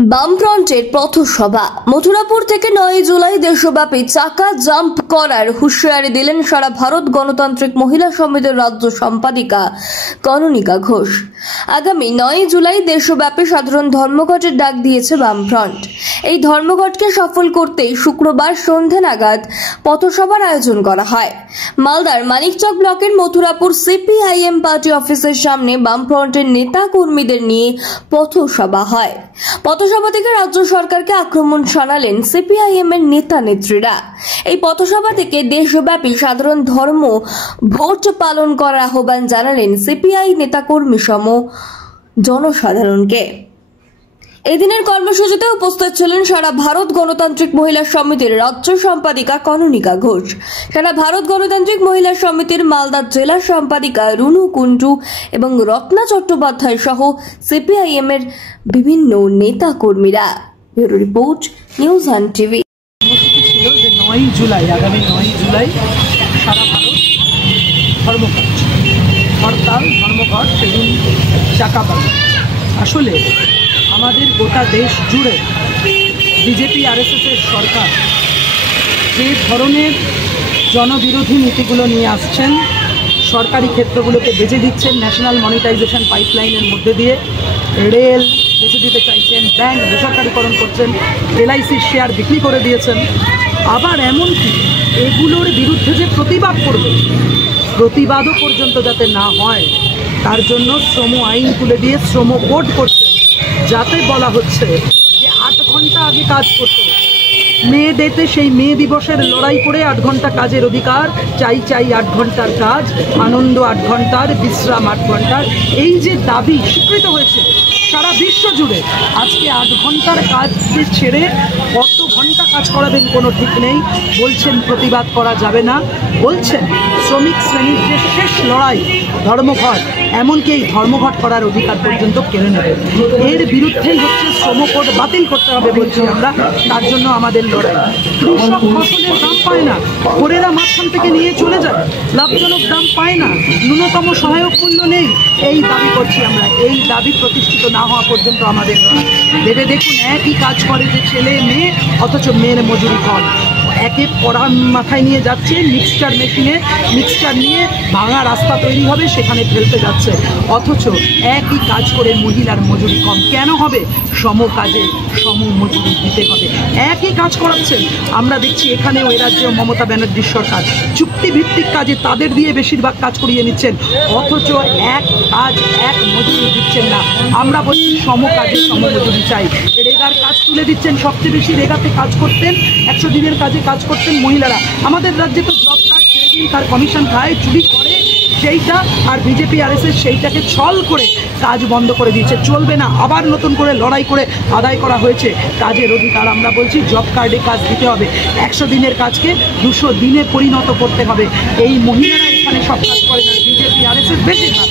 বামফ্রন্টের পথসভা মথুরাপুর থেকে 9 জুলাই দেশব্যাপী চাকা জাম্প করার হুঁশিয়ারি দিলেন সারা ভারত গণতান্ত্রিক মহিলা সমিতির রাজ্য সম্পাদিকা কননিকা ঘোষ। আগামী 9 জুলাই দেশব্যাপী সাধারণ ধর্মঘটের ডাক দিয়েছে বামফ্রন্ট। এই ধর্মঘটকে সফল করতেই শুক্রবার সন্ধে নাগাদ পথসভার আয়োজন করা হয়। মালদার মানিকচক ব্লকের মথুরাপুর সিপিআইএম পার্টি অফিসের সামনে বামফ্রন্টের নেতা কর্মীদের নিয়ে পথসভা হয়। পথসভা থেকে রাজ্য সরকারকে আক্রমণ শানালেন সিপিআইএম এর নেতা নেত্রীরা। এই পথসভা থেকে দেশব্যাপী সাধারণ ধর্ম ভোট পালন করার আহ্বান জানালেন সিপিআই নেতা কর্মী সম জনসাধারণকে। এদিনের কর্মসূচিতে উপস্থিত ছিলেন সারা ভারত গণতান্ত্রিক মহিলা সমিতির রাজ্য সম্পাদিকা কননিকা ঘোষ, সারা ভারত গণতান্ত্রিক মহিলা সমিতির মালদা জেলা সম্পাদিকা রুনু কুন্টু এবং রত্না চট্টোপাধ্যায় সহ সিপিআইএম এর বিভিন্ন নেতা কর্মীরা। Bureau report, news on TV. কর্মসূচি ছিল যে 9 জুলাই, আগামী 9 জুলাই সারা ভারত ধর্মঘট, হরতাল, ধর্মঘট, সেদিন চাকাবাজ। আসলে আমাদের গোটা দেশ জুড়ে বিজেপি আরএসএসের সরকার যে ধরনের জনবিরোধী নীতিগুলো নিয়ে আসছেন, সরকারি ক্ষেত্রগুলোকে বেচে দিচ্ছেন ন্যাশনাল মনিটাইজেশন পাইপলাইনের মধ্যে দিয়ে, রেল বেচে দিতে চাইছেন, ব্যাংক বেসরকারীকরণ করছেন, এলআইসির শেয়ার বিক্রি করে দিয়েছেন। আবার এমনকি এগুলোর বিরুদ্ধে যে প্রতিবাদ করবে, প্রতিবাদও পর্যন্ত যাতে না হয় তার জন্য শ্রম আইন তুলে দিয়ে শ্রম কোড করছেন, যাতে বলা হচ্ছে যে 8 ঘন্টা আগে কাজ করতে, মে ডেতে সেই মে দিবসের লড়াই করে 8 ঘন্টা কাজের অধিকার চাই, 8 ঘন্টার কাজ, আনন্দ 8 ঘন্টার, বিশ্রাম 8 ঘন্টার, এই যে দাবি স্বীকৃত হয়েছে সারা বিশ্ব জুড়ে। আজকে 8 ঘন্টার কাজকে ছেড়ে কত ঘন্টা কাজ করাবেন কোনো ঠিক নেই। বলছেন প্রতিবাদ করা যাবে না, বলছেন শ্রমিক শ্রেণীর যে শেষ লড়াই ধর্মঘট, এমনকি এই ধর্মঘট করার অধিকার পর্যন্ত কেড়ে নেবে। এর বিরুদ্ধেই হচ্ছে শ্রম কোড বাতিল করতে হবে বলছি আমরা, তার জন্য আমাদের লড়াই। কৃষক ফসলের দাম পায় না, করেরা মাঝখান থেকে নিয়ে চলে যায়, লাভজনক দাম পায় না, ন্যূনতম সহায়ক মূল্য নেই, এই দাবি করছি আমরা। এই দাবি প্রতিষ্ঠিত না হওয়া পর্যন্ত আমাদের লড়াই। ভেবে দেখুন, একই কাজ করে যে ছেলে মেয়ে, অথচ মেয়ের মজুরি কম। একে পড়া মাথায় নিয়ে যাচ্ছে, মিক্সচার মেশিনে মিক্সচার নিয়ে ভাঙা রাস্তা তৈরি হবে, সেখানে ফেলতে যাচ্ছে, অথচ একই কাজ করে মহিলার মজুরি কম। কেন হবে? সম কাজে সম মজুরি দিতে হবে। একই কাজ করাচ্ছেন। আমরা দেখছি এখানেও এ রাজ্যেও মমতা ব্যানার্জির সরকার চুক্তিভিত্তিক কাজে তাদের দিয়ে বেশিরভাগ কাজ করিয়ে নিচ্ছেন, অথচ এক কাজ এক মজুরি দিচ্ছেন না। আমরা বলছি সম কাজে সম মজুরি চাই। রেগার কাজ তুলে দিচ্ছেন, সবচেয়ে বেশি রেগাতে কাজ করতেন, 100 দিনের কাজে কাজ করতেন মহিলারা। আমাদের রাজ্যে তো জব কার্ড যেদিন তার কমিশন খায়, চুরি করে সেইটা, আর বিজেপি আরএসএস সেইটাকে ছল করে কাজ বন্ধ করে দিয়েছে। চলবে না, আবার নতুন করে লড়াই করে আদায় করা হয়েছে কাজের অধিকার। আমরা বলছি জব কার্ডে কাজ দিতে হবে, 100 দিনের কাজকে 200 দিনে পরিণত করতে হবে। এই মহিলারা এখানে সব কাজ করে না, বিজেপি আরএসএস বেশিরভাগ